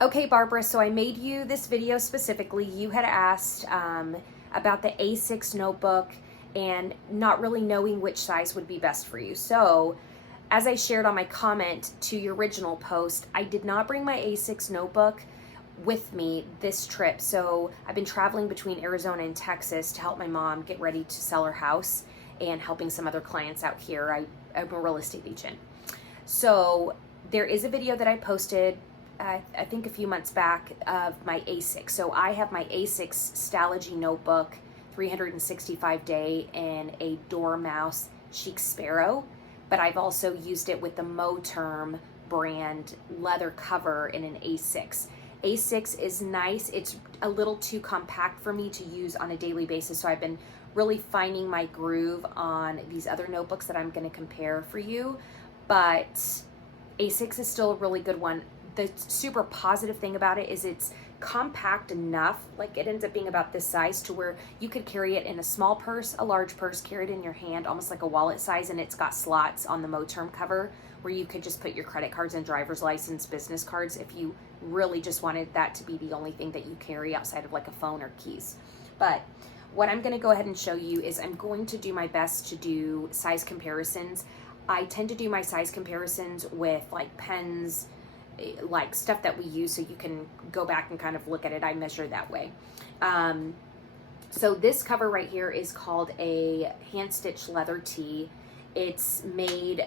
Okay, Barbara, so I made you this video specifically. You had asked about the A6 notebook and not really knowing which size would be best for you. So as I shared on my comment to your original post, I did not bring my A6 notebook with me this trip. So I've been traveling between Arizona and Texas to help my mom get ready to sell her house and helping some other clients out here. I'm a real estate agent. So there is a video that I posted I think a few months back of my A6. So I have my A6 STALOGY notebook, 365 day in a Dormouse Chic Sparrow, but I've also used it with the Moterm brand leather cover in an A6. A6 is nice. It's a little too compact for me to use on a daily basis, so I've been really finding my groove on these other notebooks that I'm going to compare for you, but A6 is still a really good one. The super positive thing about it is it's compact enough, like it ends up being about this size to where you could carry it in a small purse, a large purse, carry it in your hand, almost like a wallet size, and it's got slots on the Moterm cover where you could just put your credit cards and driver's license, business cards, if you really just wanted that to be the only thing that you carry outside of like a phone or keys. But what I'm gonna go ahead and show you is I'm going to do my best to do size comparisons. I tend to do my size comparisons with like pens, like stuff that we use, so you can go back and kind of look at it. I measure that way. So this cover right here is called a hand stitched leather tee. It's made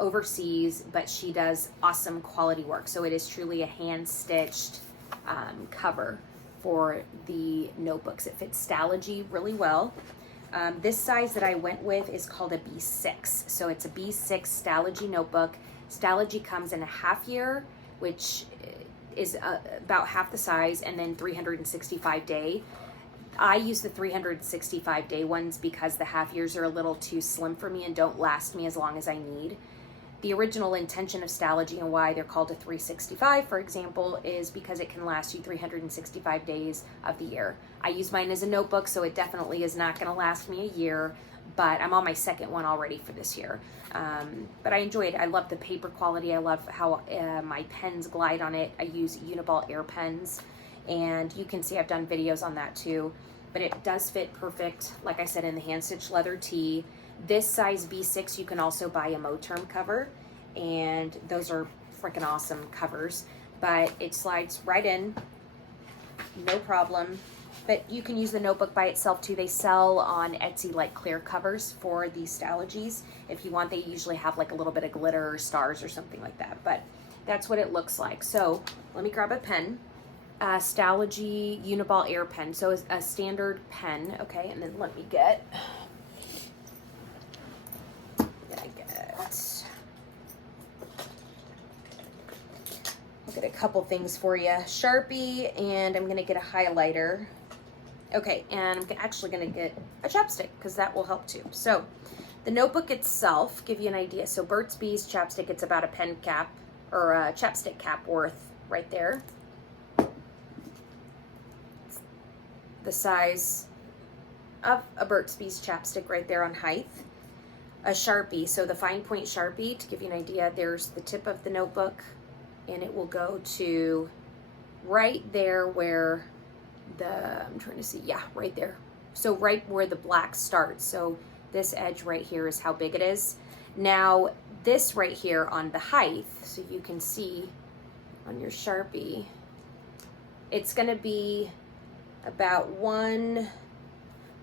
overseas, but she does awesome quality work. So it is truly a hand stitched cover for the notebooks. It fits STALOGY really well. This size that I went with is called a B6. So it's a B6 STALOGY notebook. STALOGY comes in a half year, which is about half the size, and then 365 day. I use the 365 day ones because the half years are a little too slim for me and don't last me as long as I need. The original intention of STALOGY and why they're called a 365, for example, is because it can last you 365 days of the year. I use mine as a notebook, so it definitely is not going to last me a year, but I'm on my second one already for this year. But I enjoy it. I love the paper quality. I love how my pens glide on it. I use Uniball Air pens, and you can see I've done videos on that too, but it does fit perfect, like I said, in the hand stitched leather tee. This size B6, you can also buy a Moterm cover, and those are freaking awesome covers, but it slides right in, no problem. But you can use the notebook by itself too. They sell on Etsy like clear covers for these STALOGYs. If you want, they usually have like a little bit of glitter or stars or something like that, but that's what it looks like. So let me grab a pen. STALOGY Uniball Air pen, so it's a standard pen, okay, and then let me get, I'll get a couple things for you. Sharpie, and I'm gonna get a highlighter. Okay, and I'm actually gonna get a chapstick because that will help too. So the notebook itself, give you an idea. So Burt's Bees chapstick, it's about a pen cap or a chapstick cap worth right there. The size of a Burt's Bees chapstick right there on height. A Sharpie, so the fine point Sharpie, to give you an idea, there's the tip of the notebook, and it will go to right there where I'm trying to see, yeah, right there. So right where the black starts. So this edge right here is how big it is. Now this right here on the height, so you can see on your Sharpie, it's gonna be about one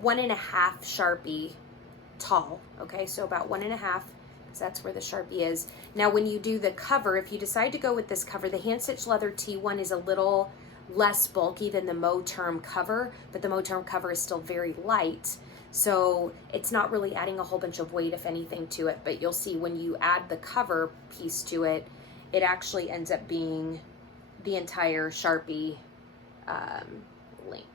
and a half Sharpie tall, okay? So about 1.5, because that's where the Sharpie is. Now when you do the cover, if you decide to go with this cover, the hand stitched leather tee one is a little less bulky than the Moterm cover, but the Moterm cover is still very light, so it's not really adding a whole bunch of weight, if anything, to it. But you'll see when you add the cover piece to it, it actually ends up being the entire Sharpie length.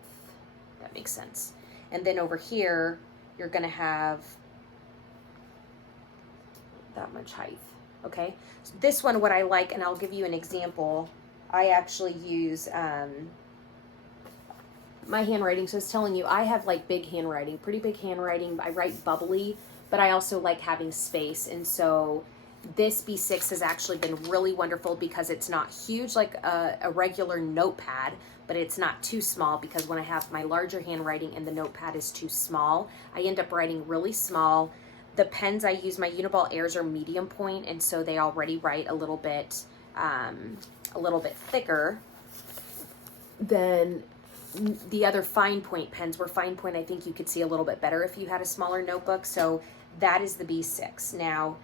That makes sense. And then over here, you're gonna have that much height, okay? So this one, what I like, and I'll give you an example, I actually use my handwriting. So I was telling you, I have like big handwriting, pretty big handwriting. I write bubbly, but I also like having space. And so This B6 has actually been really wonderful because it's not huge like a regular notepad, but it's not too small, because when I have my larger handwriting and the notepad is too small, I end up writing really small. The pens I use, my Uniball Airs, are medium point, and so they already write a little bit thicker than the other fine point pens, where fine point I think you could see a little bit better if you had a smaller notebook. So that is the B6. Now,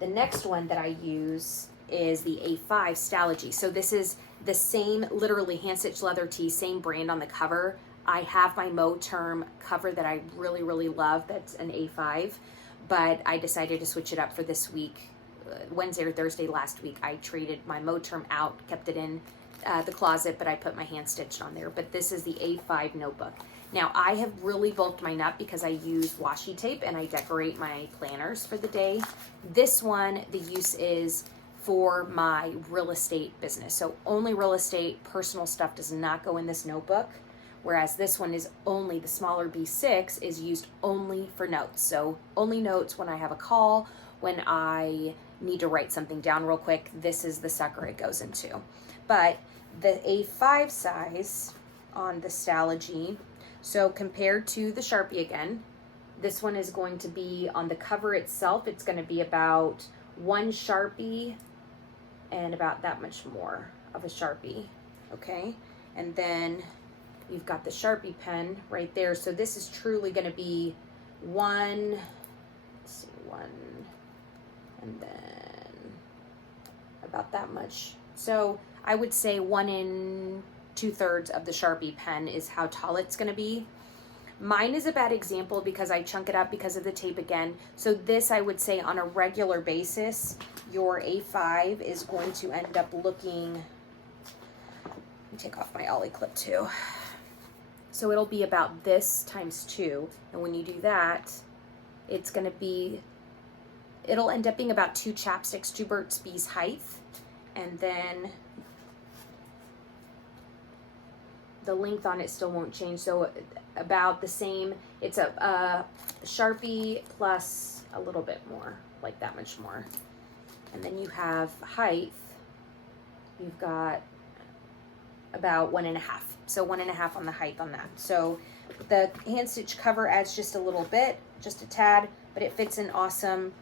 the next one that I use is the A5 Stalogy. So this is the same, literally hand-stitched leather tee, same brand on the cover. I have my Mo Term cover that I really, really love. That's an A5, but I decided to switch it up for this week. Wednesday or Thursday last week, I traded my Mo Term out, kept it in the closet, but I put my hand-stitched on there. But this is the A5 notebook. Now, I have really bulked mine up because I use washi tape and I decorate my planners for the day. This one, the use is for my real estate business. So only real estate, personal stuff does not go in this notebook. Whereas this one is only, the smaller B6 is used only for notes. So only notes when I have a call, when I need to write something down real quick, this is the sucker it goes into. But the A5 size on the Stalogy, so compared to the Sharpie again, this one is going to be, on the cover itself, it's going to be about one Sharpie and about that much more of a Sharpie, okay? And then you've got the Sharpie pen right there. So this is truly going to be one, let's see, one, and then about that much. So I would say 1 2/3 of the Sharpie pen is how tall it's going to be. Mine is a bad example because I chunk it up because of the tape again. So this, I would say, on a regular basis, your A5 is going to end up looking, let me take off my ollie clip too. So it'll be about this times 2. And when you do that, it's going to be, it'll end up being about 2 chapsticks, 2 Burt's Bees height. And then the length on it still won't change, so about the same. It's a Sharpie plus a little bit more, like that much more. And then you have height, you've got about 1.5. So 1.5 on the height on that. So the hand stitch cover adds just a little bit, just a tad, but it fits in awesome.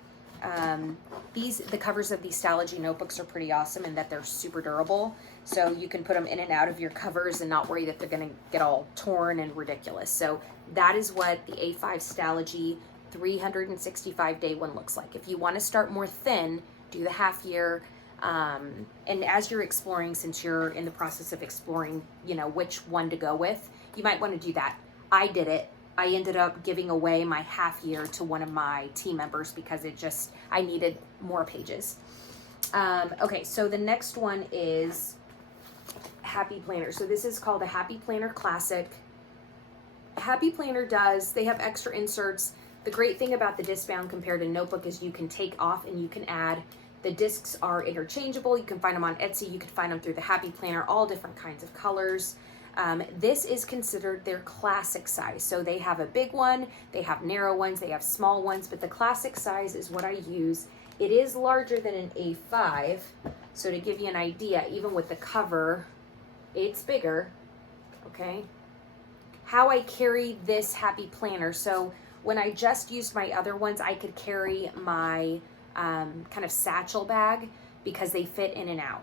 The covers of these Stalogy notebooks are pretty awesome in that they're super durable. So you can put them in and out of your covers and not worry that they're going to get all torn and ridiculous. So that is what the A5 Stalogy 365-day one looks like. If you want to start more thin, do the half year. And as you're exploring, since you're in the process of exploring, you know, which one to go with, you might want to do that. I did it. I ended up giving away my half year to one of my team members because I needed more pages. Okay, so the next one is Happy Planner. So this is called a Happy Planner Classic. Happy Planner they have extra inserts. The great thing about the disc-bound compared to notebook is you can take off and you can add. The discs are interchangeable. You can find them on Etsy. You can find them through the Happy Planner, all different kinds of colors. This is considered their classic size. So they have a big one, they have narrow ones, they have small ones, but the classic size is what I use. It is larger than an A5. So to give you an idea, even with the cover, it's bigger, okay? How I carry this Happy Planner. So when I just used my other ones, I could carry my kind of satchel bag because they fit in and out.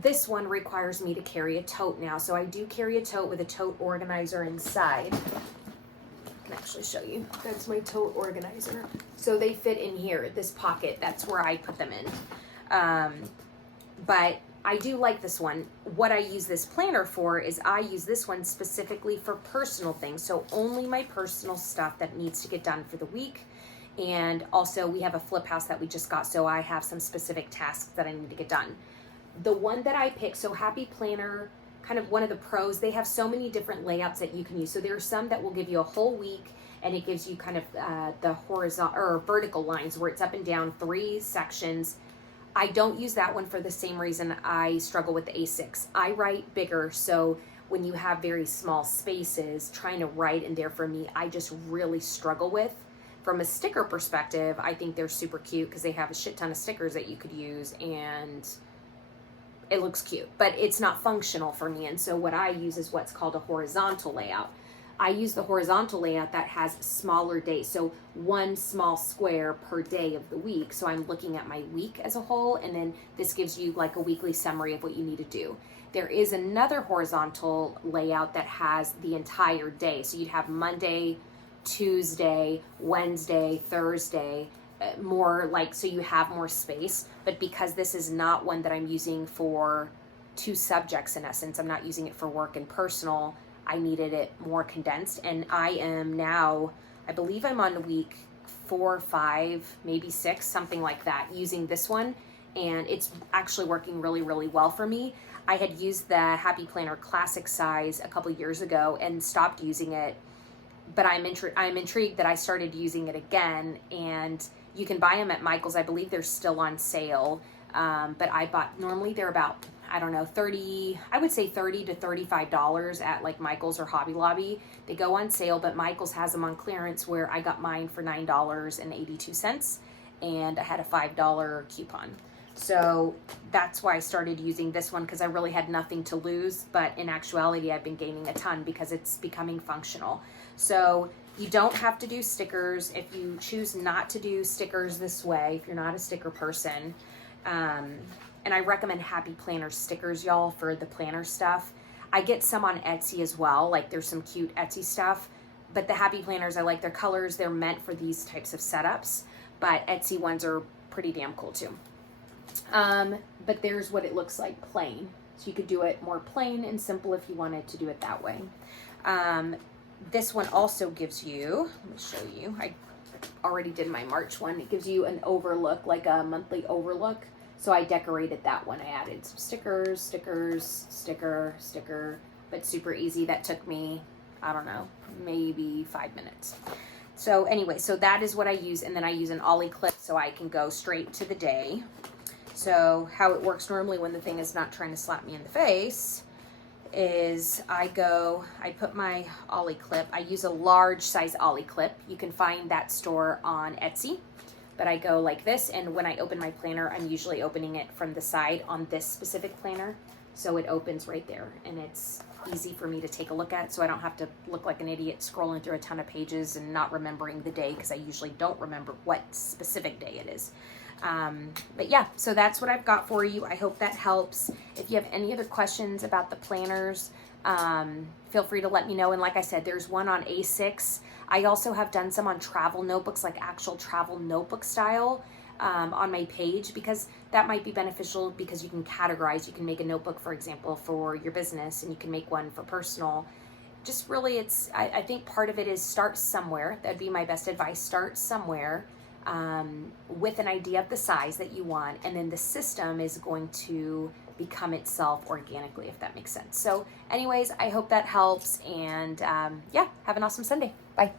This one requires me to carry a tote now. So I do carry a tote with a tote organizer inside. I can actually show you. That's my tote organizer. So they fit in here, this pocket. That's where I put them in. But I do like this one. What I use this planner for is I use this one specifically for personal things. So only my personal stuff that needs to get done for the week. And also we have a flip house that we just got. So I have some specific tasks that I need to get done. The one that I picked, so Happy Planner, kind of one of the pros, they have so many different layouts that you can use. So there are some that will give you a whole week and it gives you kind of the horizontal or vertical lines where it's up and down 3 sections. I don't use that one for the same reason I struggle with the A6. I write bigger, so when you have very small spaces, trying to write in there for me, I just really struggle with. from a sticker perspective, I think they're super cute because they have a shit ton of stickers that you could use, and it looks cute, but it's not functional for me. And so what I use is what's called a horizontal layout. I use the horizontal layout that has smaller days, so one small square per day of the week. So I'm looking at my week as a whole, and then this gives you like a weekly summary of what you need to do. There is another horizontal layout that has the entire day. So you'd have Monday, Tuesday, Wednesday, Thursday, more like, so you have more space. But because this is not one that I'm using for two subjects in essence, I'm not using it for work and personal, I needed it more condensed. And I am now, I believe I'm on week 4, 5, maybe 6, something like that, using this one. And it's actually working really, really well for me. I had used the Happy Planner Classic size a couple years ago and stopped using it, but I'm intrigued that I started using it again. And you can buy them at Michael's. I believe they're still on sale. But I bought, normally they're about, I don't know, I would say $30 to $35 at like Michael's or Hobby Lobby. They go on sale, but Michael's has them on clearance, where I got mine for $9.82, and I had a $5 coupon. So that's why I started using this one, because I really had nothing to lose, but in actuality, I've been gaining a ton because it's becoming functional. So you don't have to do stickers if you choose not to do stickers this way, if you're not a sticker person. And I recommend Happy Planner stickers, y'all, for the planner stuff. I get some on Etsy as well. Like, there's some cute Etsy stuff, but the Happy Planners, I like their colors. They're meant for these types of setups, but Etsy ones are pretty damn cool too. But there's what it looks like plain. So you could do it more plain and simple if you wanted to do it that way. This one also gives you, let me show you, I already did my March one. It gives you an overlook, like a monthly overlook. So I decorated that one. I added some stickers, sticker, but super easy. That took me, I don't know, maybe 5 minutes. So anyway, so that is what I use. And then I use an ollie clip so I can go straight to the day. So how it works normally when the thing is not trying to slap me in the face is I put my ollie clip. I use a large size ollie clip. You can find that store on Etsy. But I go like this, and when I open my planner, I'm usually opening it from the side on this specific planner. So it opens right there, and it's easy for me to take a look at, so I don't have to look like an idiot scrolling through a ton of pages and not remembering the day, because I usually don't remember what specific day it is. But yeah, so that's what I've got for you. I hope that helps. If you have any other questions about the planners, feel free to let me know. And like I said, there's one on A6. I also have done some on travel notebooks, like actual travel notebook style, on my page, because that might be beneficial, because you can categorize. You can make a notebook, for example, for your business, and you can make one for personal. Just really, I think part of it is start somewhere. That'd be my best advice. Start somewhere with an idea of the size that you want, and then the system is going to become itself organically, if that makes sense. So anyways, I hope that helps, and yeah, have an awesome Sunday. Bye.